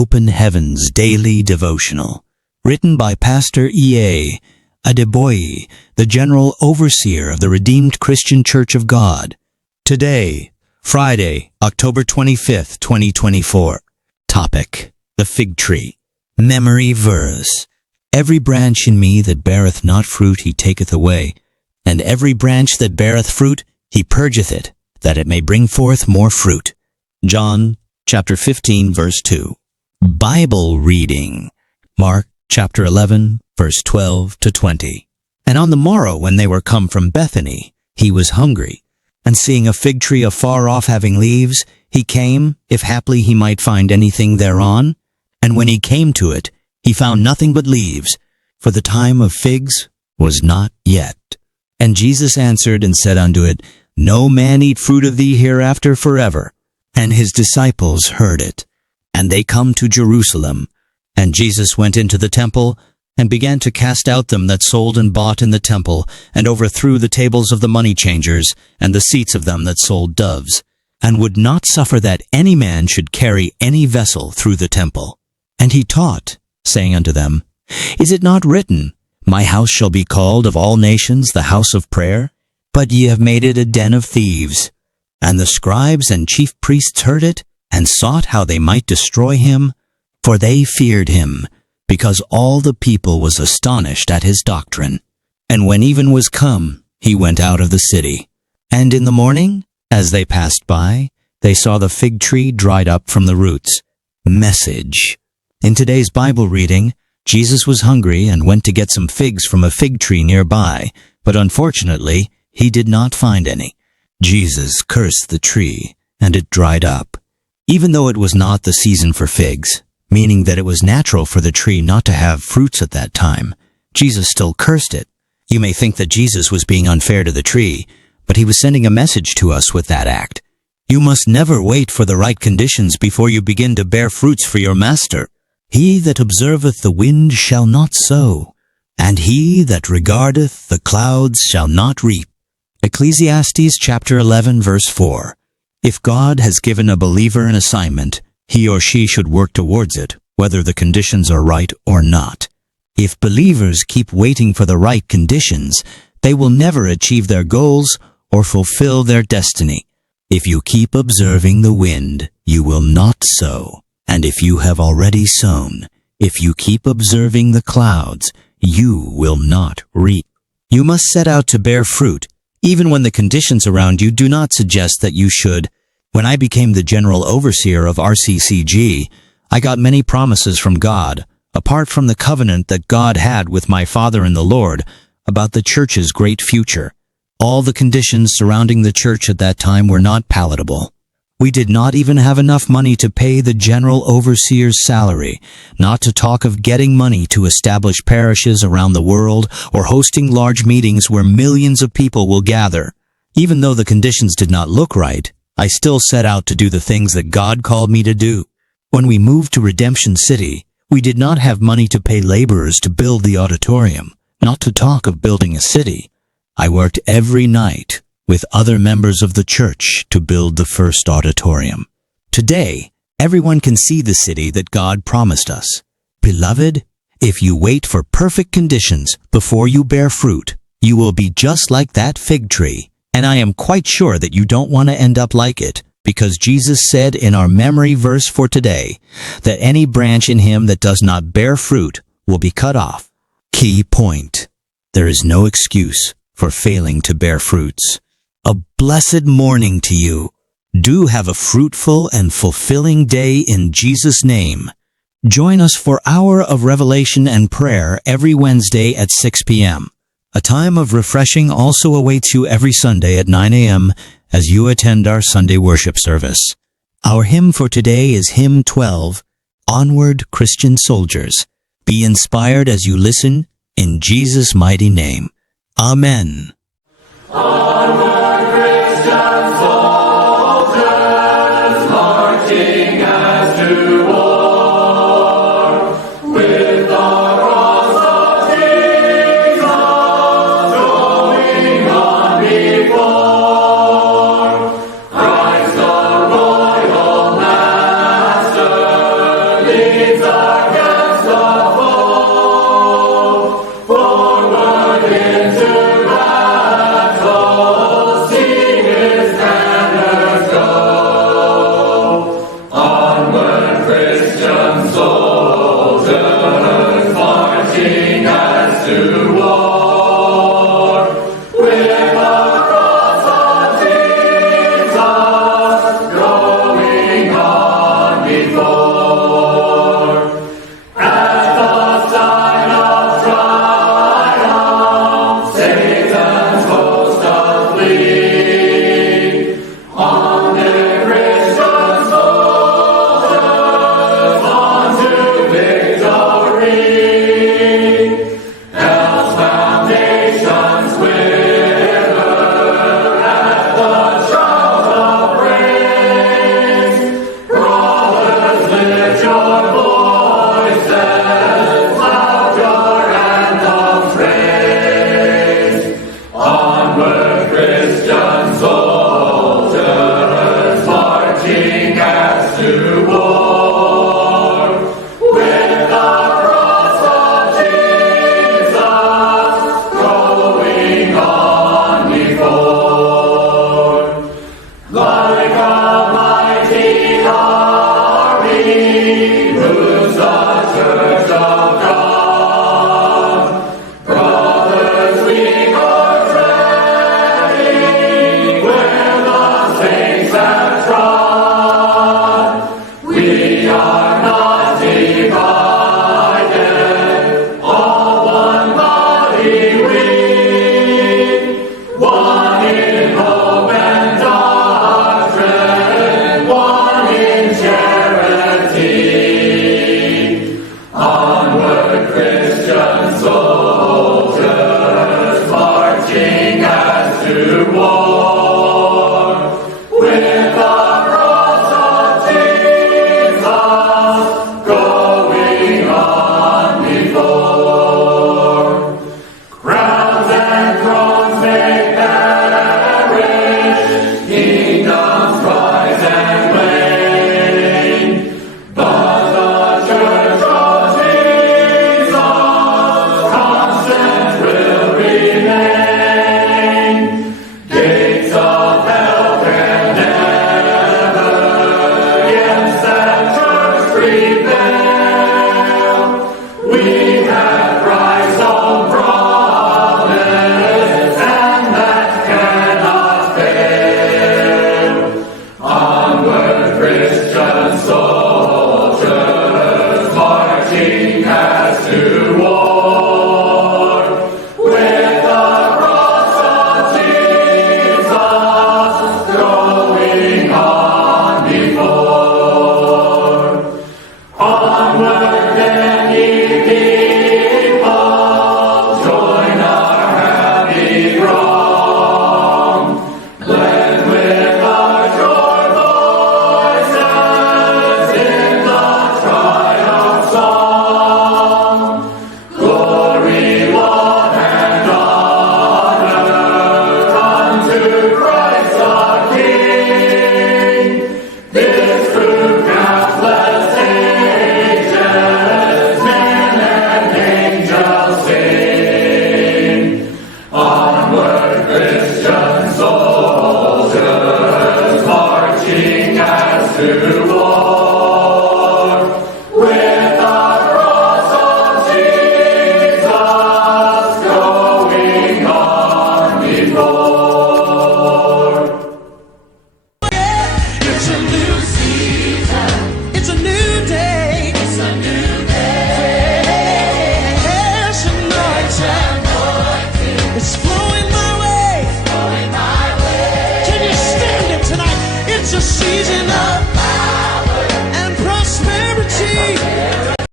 Open Heavens Daily Devotional, written by Pastor E.A. Adeboye, the General Overseer of the Redeemed Christian Church of God. Today, Friday, October 25th, 2024. Topic: the fig tree. Memory verse: Every branch in me that beareth not fruit he taketh away, and every branch that beareth fruit he purgeth it, that it may bring forth more fruit. John chapter 15, verse 2. Bible reading: Mark chapter 11, verse 12 to 20. And on the morrow, when they were come from Bethany, he was hungry. And seeing a fig tree afar off having leaves, he came, if haply he might find anything thereon. And when he came to it, he found nothing but leaves, for the time of figs was not yet. And Jesus answered and said unto it, No man eat fruit of thee hereafter forever. And his disciples heard it. And they come to Jerusalem. And Jesus went into the temple, and began to cast out them that sold and bought in the temple, and overthrew the tables of the money changers, and the seats of them that sold doves, and would not suffer that any man should carry any vessel through the temple. And he taught, saying unto them, Is it not written, My house shall be called of all nations the house of prayer? But ye have made it a den of thieves. And the scribes and chief priests heard it, and sought how they might destroy him, for they feared him, because all the people was astonished at his doctrine. And when even was come, he went out of the city. And in the morning, as they passed by, they saw the fig tree dried up from the roots. Message. In today's Bible reading, Jesus was hungry and went to get some figs from a fig tree nearby, but unfortunately, he did not find any. Jesus cursed the tree, and it dried up. Even though it was not the season for figs, meaning that it was natural for the tree not to have fruits at that time, Jesus still cursed it. You may think that Jesus was being unfair to the tree, but he was sending a message to us with that act. You must never wait for the right conditions before you begin to bear fruits for your master. He that observeth the wind shall not sow, and he that regardeth the clouds shall not reap. Ecclesiastes chapter 11, verse 4. If God has given a believer an assignment, he or she should work towards it, whether the conditions are right or not. If believers keep waiting for the right conditions, they will never achieve their goals or fulfill their destiny. If you keep observing the wind, you will not sow. And if you have already sown, if you keep observing the clouds, you will not reap. You must set out to bear fruit, even when the conditions around you do not suggest that you should. When I became the General Overseer of RCCG, I got many promises from God, apart from the covenant that God had with my Father in the Lord about the church's great future. All the conditions surrounding the church at that time were not palatable. We did not even have enough money to pay the General Overseer's salary, not to talk of getting money to establish parishes around the world or hosting large meetings where millions of people will gather. Even though the conditions did not look right, I still set out to do the things that God called me to do. When we moved to Redemption City, we did not have money to pay laborers to build the auditorium, not to talk of building a city. I worked every night with other members of the church to build the first auditorium. Today, everyone can see the city that God promised us. Beloved, if you wait for perfect conditions before you bear fruit, you will be just like that fig tree. And I am quite sure that you don't want to end up like it, because Jesus said in our memory verse for today that any branch in him that does not bear fruit will be cut off. Key point: there is no excuse for failing to bear fruits. A blessed morning to you. Do have a fruitful and fulfilling day in Jesus' name. Join us for Hour of Revelation and Prayer every Wednesday at 6 p.m. A time of refreshing also awaits you every Sunday at 9 a.m. as you attend our Sunday worship service. Our hymn for today is Hymn 12, Onward, Christian Soldiers. Be inspired as you listen, in Jesus' mighty name. Amen. Onward, Christian soldiers, marching as to war, with our cross of Jesus going on before. Christ our royal master, to